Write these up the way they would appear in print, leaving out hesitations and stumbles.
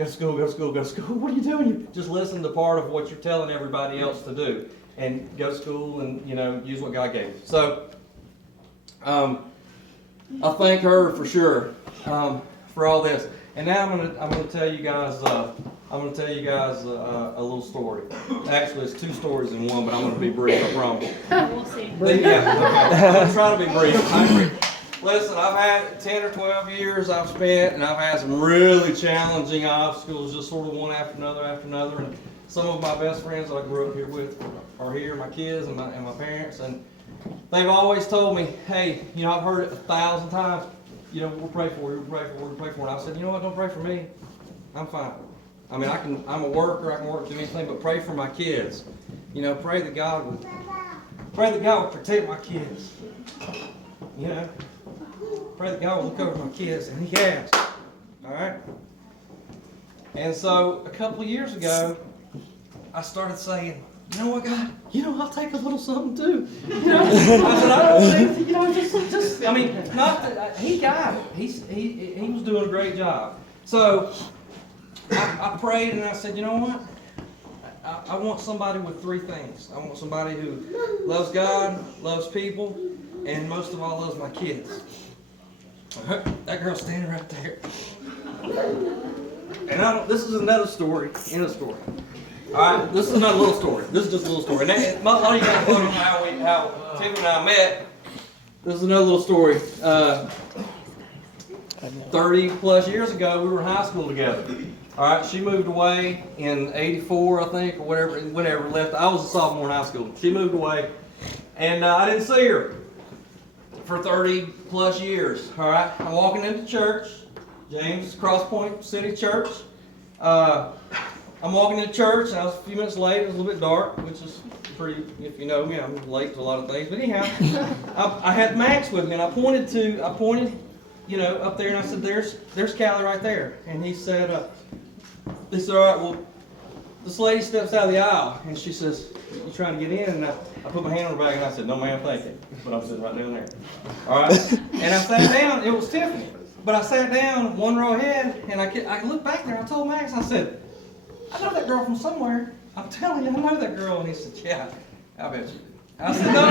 go to school, go to school, go to school. What are you doing? You just listen to part of what you're telling everybody else to do, and go to school and use what God gave you. So I thank her for sure for all this. And now I'm gonna tell you guys a little story. Actually, it's two stories in one, but I'm gonna be brief. I promise. We'll see. Yeah, okay. I'm gonna try to be brief. Listen, I've had 10 or 12 years I've spent, and I've had some really challenging obstacles, just sort of one after another. And some of my best friends that I grew up here with are here, my kids and my parents, and they've always told me, hey, I've heard it 1,000 times, we'll pray for you, we'll pray for you, we'll pray for you. And I said, you know what, don't pray for me. I'm fine. I mean, I'm a worker, I can work, do anything, but pray for my kids. Pray that God would protect my kids. Pray that God will look over my kids, and He has. All right? And so a couple of years ago, I started saying, you know what, God? I'll take a little something too. I said, I don't think, just. I mean, not that He got it. He was doing a great job. So I prayed and I said, you know what? I want somebody with three things. I want somebody who loves God, loves people, and most of all loves my kids. That girl's standing right there. And this is another story in a story. Alright, this is not a little story. This is just a little story. Now, a lot of you guys know how Tiffany and I met. This is another little story. 30 plus years ago, we were in high school together. Alright, she moved away in 84, I think, or whenever left. I was a sophomore in high school. She moved away, and I didn't see her for 30 plus years. Alright, I'm walking into church, James Cross Point City Church. I'm walking into church, and I was a few minutes late. It was a little bit dark, which is pretty, if you know me, I'm late to a lot of things. But anyhow, I had Max with me, and I pointed, up there, and I said, there's Callie right there. And he said, all right, well, this lady steps out of the aisle, and she says, you trying to get in? And I put my hand on her back, and I said, no, ma'am, thank you. But I'm sitting right down there. All right? And I sat down. It was Tiffany. But I sat down one row ahead, and I looked back there, and I told Max, I said, I know that girl from somewhere. I'm telling you, I know that girl. And he said, yeah, I bet you do. I said, no,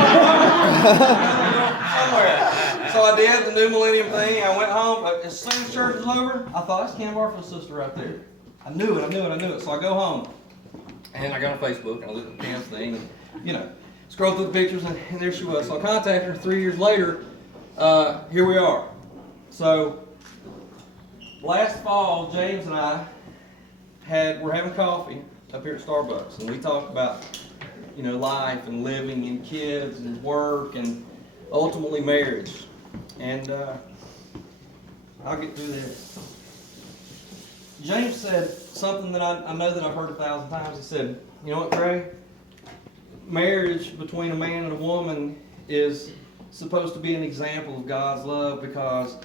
somewhere. So I did the New Millennium thing. I went home. As soon as church was over, I thought, that's Cam Barfield's sister right there. I knew it. So I go home, and I got on Facebook, and I looked at Cam's thing, and, scrolled through the pictures, and there she was. So I contacted her 3 years later. Here we are. So last fall, James and I we're having coffee up here at Starbucks, and we talked about, life and living and kids and work and ultimately marriage. And I'll get through this. James said something that I know that I've heard 1,000 times. He said, you know what, Trey? Marriage between a man and a woman is supposed to be an example of God's love, because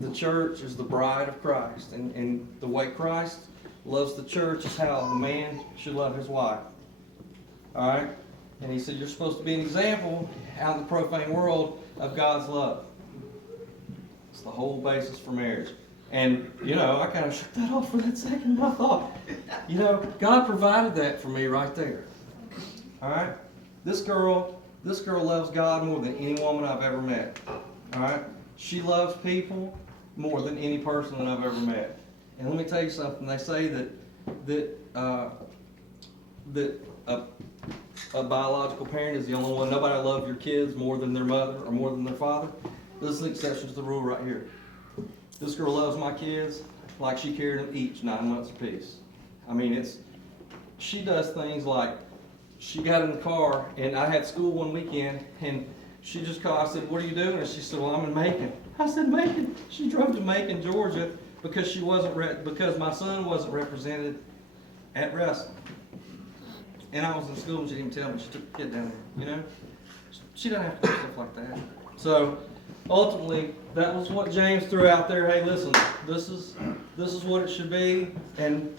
the church is the bride of Christ, and the way Christ loves the church is how the man should love his wife. All right? And he said, you're supposed to be an example out in the profane world of God's love. It's the whole basis for marriage. And, I kind of shook that off for that second, and I thought, God provided that for me right there. All right? This girl loves God more than any woman I've ever met. All right? She loves people more than any person that I've ever met. And let me tell you something. They say that a biological parent is the only one. Nobody loves your kids more than their mother or more than their father. This is the exception to the rule right here. This girl loves my kids like she carried them each 9 months apiece. I mean, she does things like, she got in the car, and I had school one weekend, and she just called. I said, what are you doing? And she said, well, I'm in Macon. I said, Macon? She drove to Macon, Georgia, because because my son wasn't represented at wrestling. And I was in school, and she didn't even tell me. She took the kid down there, She doesn't have to do stuff like that. So, ultimately, that was what James threw out there. Hey, listen, this is what it should be. And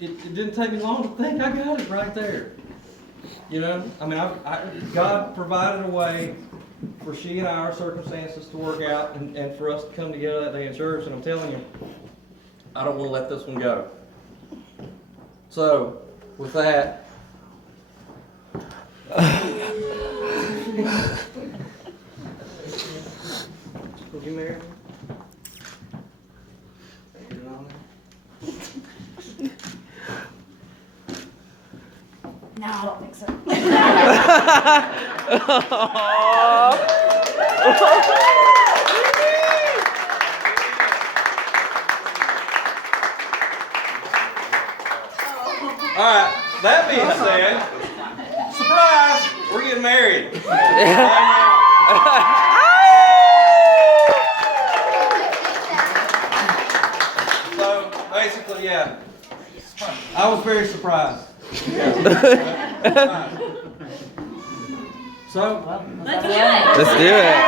it didn't take me long to think I got it right there. God provided a way for she and I, our circumstances to work out, and for us to come together that day in church. And I'm telling you, I don't want to let this one go. So, with that, would you marry me? Get it on there? No, I don't think so. All right, that being said, surprise, we're getting married. So, basically, yeah, I was very surprised. So, Let's do it. Let's do it.